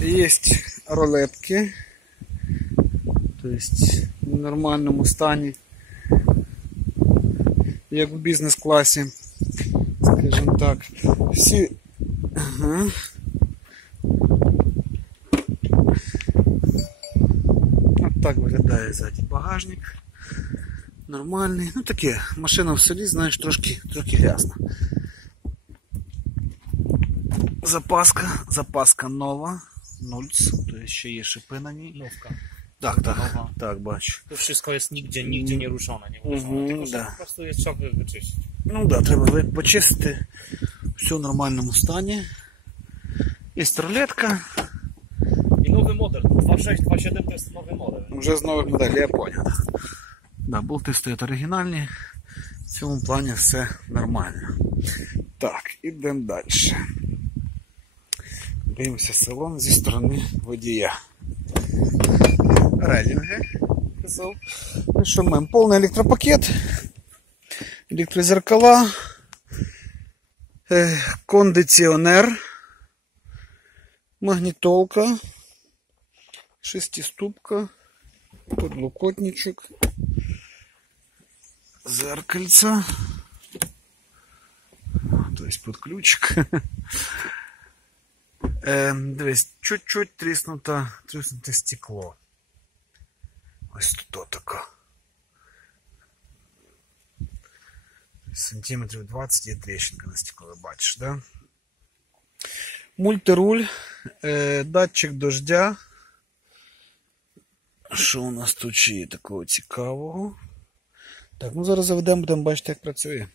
Есть рулетки. То есть в нормальному стані. Як в бізнес-класі. Скажімо так. Всі. Ага. От так виглядає ззаді багажник. Нормальний. Ну таке, машина в селі, знаєш, трошки, трохи грязна. Запаска, запаска нова, Нульц, тобто ще є шипи на ній. Nówka. Так, так, Nowa. так, bачу. Tu wszystko jest nigdzie, nigdzie nie ruszone, nie uruszone. Mhm, Tylko, że da. po prostu je trzeba wy- wyczyścić. Ну да, треба ви- почистити. Все в нормальному стані. Є рулетка. I nowy model. 2.6, 2.7 to jest nowy model. Вже з нових моделей, я понял. Да, болти стоять оригінальні. В цьому плані все нормально. Так, ідемо далі. Дивимося салон зі сторони водія. Рейдинги. Писав. Ну що ми маємо? Повний електропакет. Електрозеркала. е, Кондиціонер. Магнітолка. Шестиступка. Подлокотничок. Зеркальце. То есть под ключик. Е, дивись, чуть-чуть тріснуто, тріснуте стекло. Ось тут таке. Сантиметрів 20 є тріщинка на стекло, ви бачиш, да? Мультируль, е, датчик дождя. Що у нас тут ще є такого цікавого? Так, ну зараз заведемо, будемо бачити, як працює.